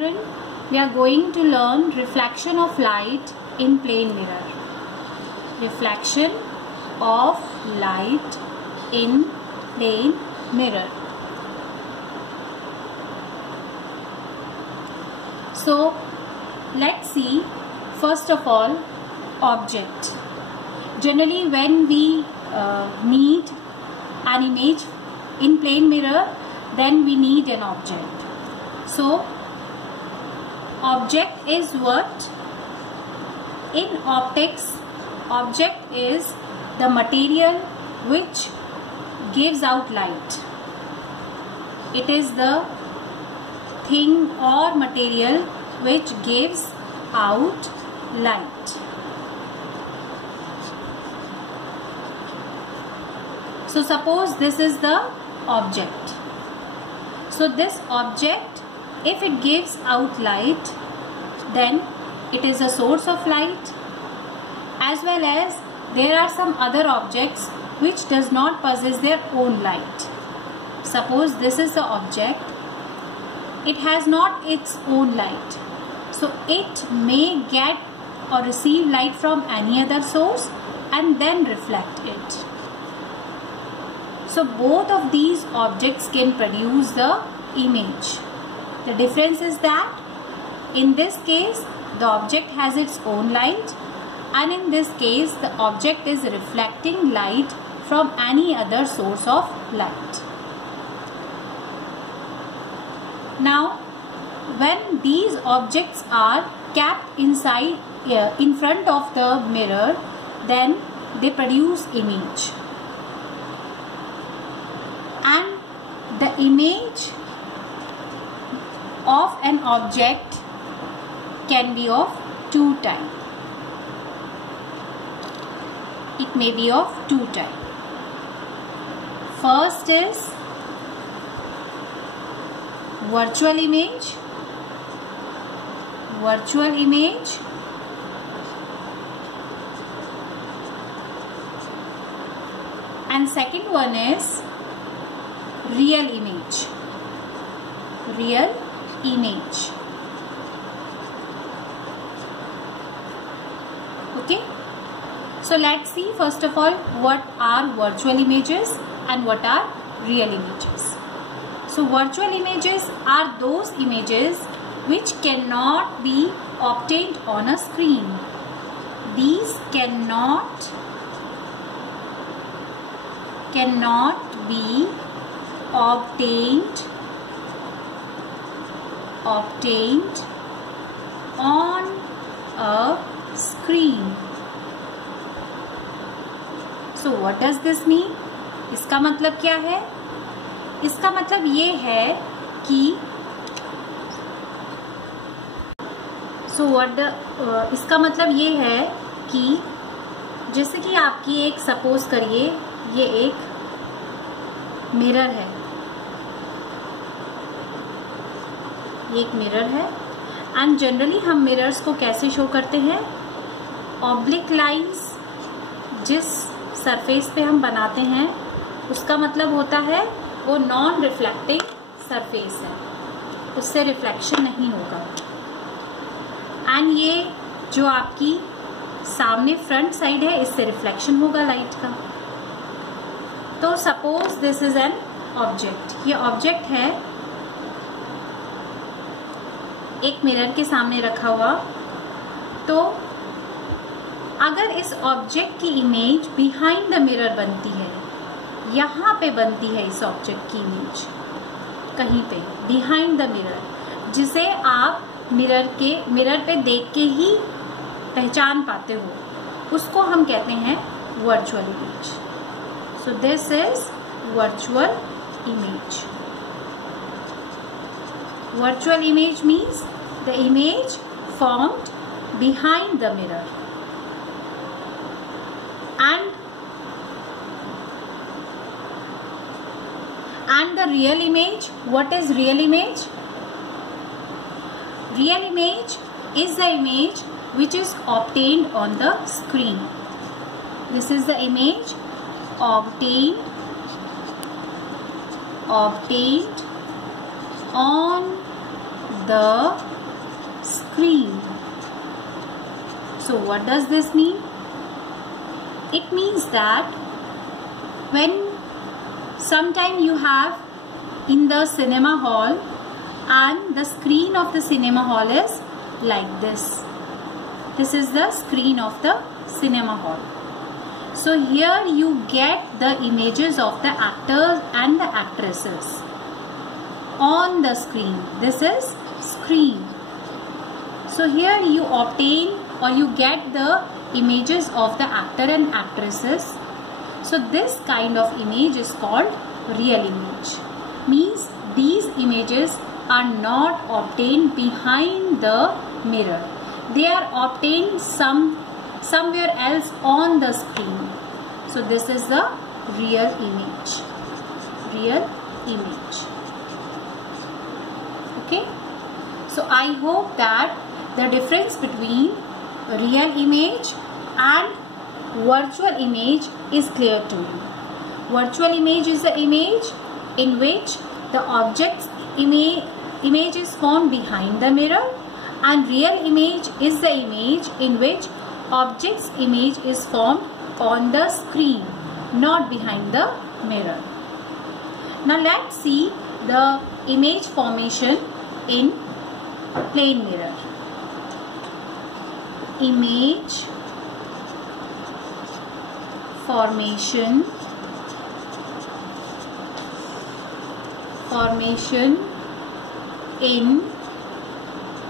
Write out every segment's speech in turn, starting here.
children, we are going to learn reflection of light in plane mirror. Reflection of light in plane mirror. So let's see first of all object. Generally when we need an image in plane mirror, then we need an object. So object is what? In optics, object is the material which gives out light. It is the thing or material which gives out light. So suppose this is the object. So this object, if it gives out light, then it is a source of light, as well as there are some other objects which does not possess their own light. Suppose this is the object, it has not its own light, so it may get or receive light from any other source and then reflect it. So both of these objects can produce the image. The difference is that in this case the object has its own light, and in this case the object is reflecting light from any other source of light. Now when these objects are kept inside in front of the mirror, then they produce image. And the image of an object can be of two types. It may be of two types. First is virtual image. Virtual image. And second one is real image. Real image. Okay. So let's see first of all what are virtual images and what are real images. So virtual images are those images which cannot be obtained on a screen. These cannot be obtained on a screen. So what does this mean? इसका मतलब क्या है? इसका मतलब ये है कि इसका मतलब ये है कि जैसे कि आपकी एक सपोज करिए ये एक मिरर है, ये एक मिरर है एंड जनरली हम मिरर्स को कैसे शो करते हैं? ऑब्लिक लाइंस जिस सरफेस पे हम बनाते हैं उसका मतलब होता है वो नॉन रिफ्लेक्टिंग सरफेस है, उससे रिफ्लेक्शन नहीं होगा। एंड ये जो आपकी सामने फ्रंट साइड है इससे रिफ्लेक्शन होगा लाइट का। तो suppose this is an object, ये ऑब्जेक्ट है एक मिरर के सामने रखा हुआ। तो अगर इस ऑब्जेक्ट की इमेज बिहाइंड द मिरर बनती है, यहाँ पे बनती है इस ऑब्जेक्ट की इमेज कहीं पे बिहाइंड द मिरर, जिसे आप मिरर पे देख के ही पहचान पाते हो, उसको हम कहते हैं virtual image. So this is virtual image. Virtual image means the image formed behind the mirror. And the real image, what is real image? Real image is the image which is obtained on the screen. This is the image obtained on the screen. So what does this mean? It means that when sometime you have in the cinema hall and the screen of the cinema hall is like this. This is the screen of the cinema hall. So here you get the images of the actors and the actresses on the screen. This is screen. So here you obtain or you get the images of the actor and actresses. So this kind of image is called real image. Means these images are not obtained behind the mirror. They are obtained somewhere else on the screen. So this is the real image. Real image. Okay. So I hope that the difference between real image and virtual image is clear to you. Virtual image is the image in which the object's image is formed behind the mirror, and real image is the image in which object's image is formed on the screen, not behind the mirror. Now let's see the image formation in plane mirror. Image formation in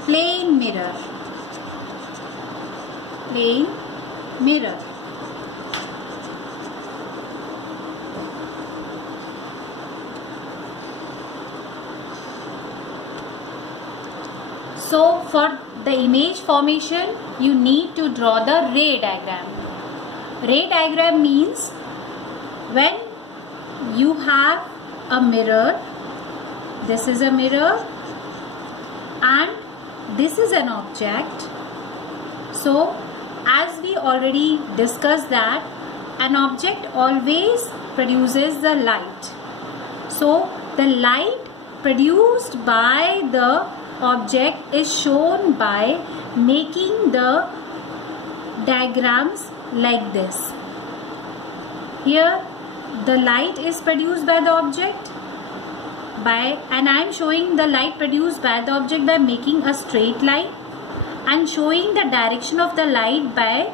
plane mirror. Plane mirror. So for the image formation you need to draw the ray diagram. Ray diagram means when you have a mirror, this is a mirror and this is an object. So as we already discussed that an object always produces the light. So the light produced by the object is shown by making the diagrams like this. Here the light is produced by the object and I am showing the light produced by the object by making a straight line and showing the direction of the light by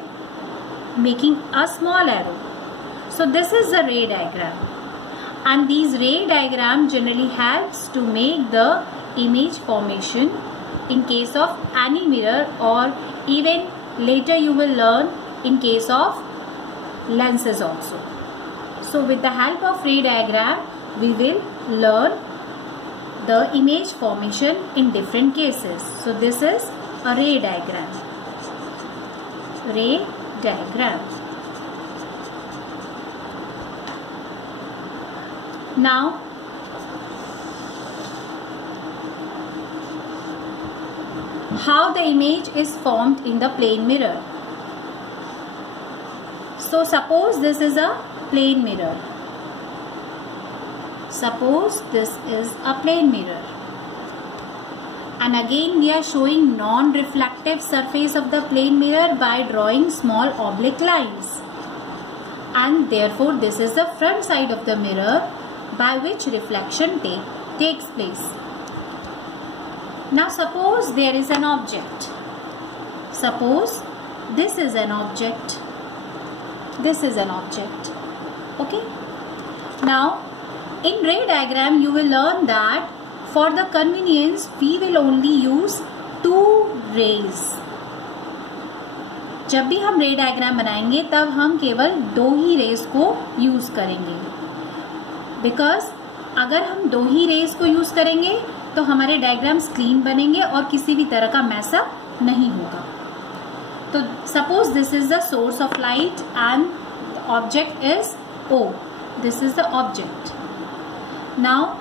making a small arrow. So this is the ray diagram, and these ray diagram generally helps to make the image formation in case of any mirror, or even later you will learn in case of lenses also. So with the help of ray diagram we will learn the image formation in different cases. So this is a ray diagram. Ray diagram. Now how the image is formed in the plane mirror. So suppose this is a plane mirror. Suppose this is a plane mirror. And again we are showing non-reflective surface of the plane mirror by drawing small oblique lines. And therefore this is the front side of the mirror by which reflection takes place. Now suppose there is an object. Suppose this is an object. This is an object. Okay. Now in ray diagram you will learn that for the convenience we will only use two rays. जब भी हम रे diagram बनाएंगे तब हम केवल दो ही race को यूज करेंगे, बिकॉज अगर हम दो ही रेस को यूज करेंगे तो हमारे डायग्राम्स क्लीन बनेंगे और किसी भी तरह का मैसअप नहीं होगा. तो suppose this is the source of light and object is O. This is the object. Now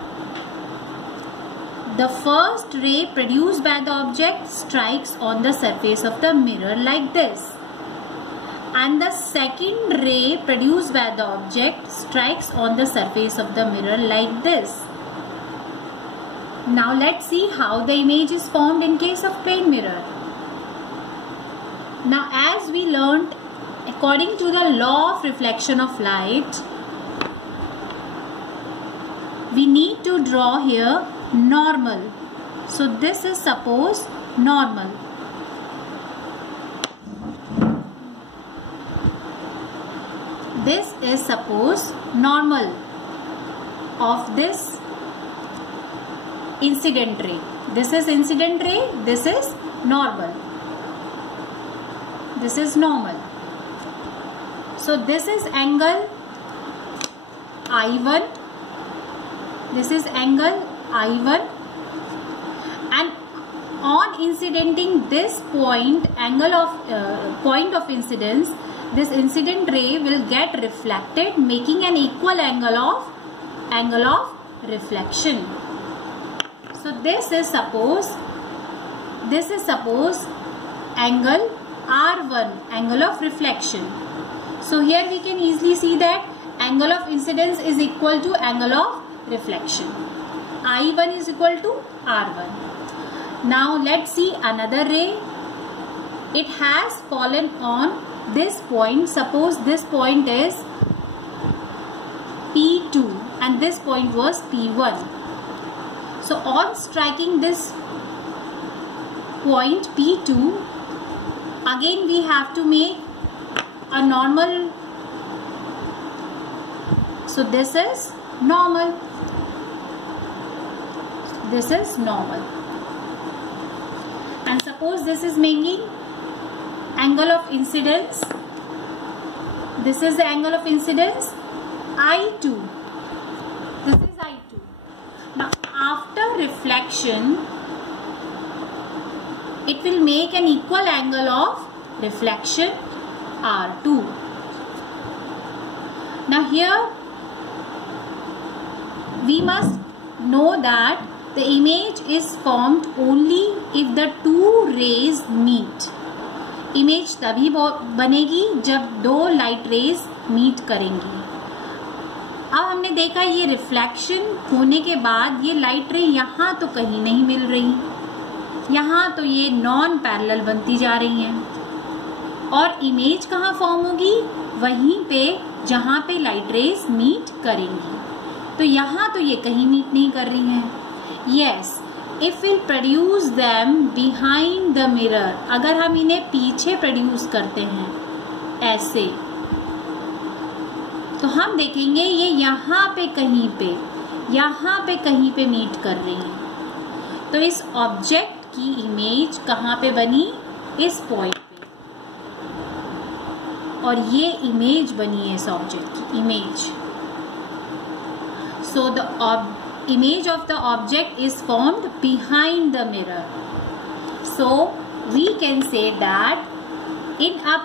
the first ray produced by the object strikes on the surface of the mirror like this, and the second ray produced by the object strikes on the surface of the mirror like this. Now let's see how the image is formed in case of plane mirror. Now as we learnt, according to the law of reflection of light, we need to draw here normal. So this is suppose normal. This is suppose normal of this incident ray. This is incident ray, this is normal. This is normal. So this is angle I1. This is angle I1, and on incidenting this point, angle of point of incidence, this incident ray will get reflected, making an equal angle of reflection. So this is suppose angle R1, angle of reflection. So here we can easily see that angle of incidence is equal to angle of reflection. I1 is equal to R1. Now let's see another ray. It has fallen on this point. Suppose this point is P2 and this point was P1. So on striking this point P2, again we have to make a normal. So this is normal. This is normal. And suppose this is making angle of incidence. This is the angle of incidence I2. This is I2. Now after reflection, it will make an equal angle of reflection R2. Now here we must know that the image is formed only if the two rays meet. Image तभी बनेगी जब दो light rays meet करेंगी. अब हमने देखा ये reflection होने के बाद ये लाइट रे यहाँ तो कहीं नहीं मिल रही, यहाँ तो ये नॉन पैरेलल बनती जा रही हैं, और इमेज कहाँ फॉर्म होगी? वहीं पे जहाँ पे लाइट रेज मीट करेंगी. तो यहाँ तो ये कहीं मीट नहीं कर रही हैं. Yes, if will produce them behind the mirror, अगर हम इन्हें पीछे प्रोड्यूस करते हैं ऐसे, तो हम देखेंगे ये यहाँ पे कहीं पे मीट कर रही हैं. तो इस ऑब्जेक्ट की इमेज कहाँ पे बनी? इस पॉइंट पे, और ये इमेज बनी है इस ऑब्जेक्ट की image. So the image of the object is formed behind the mirror. So we can say that in a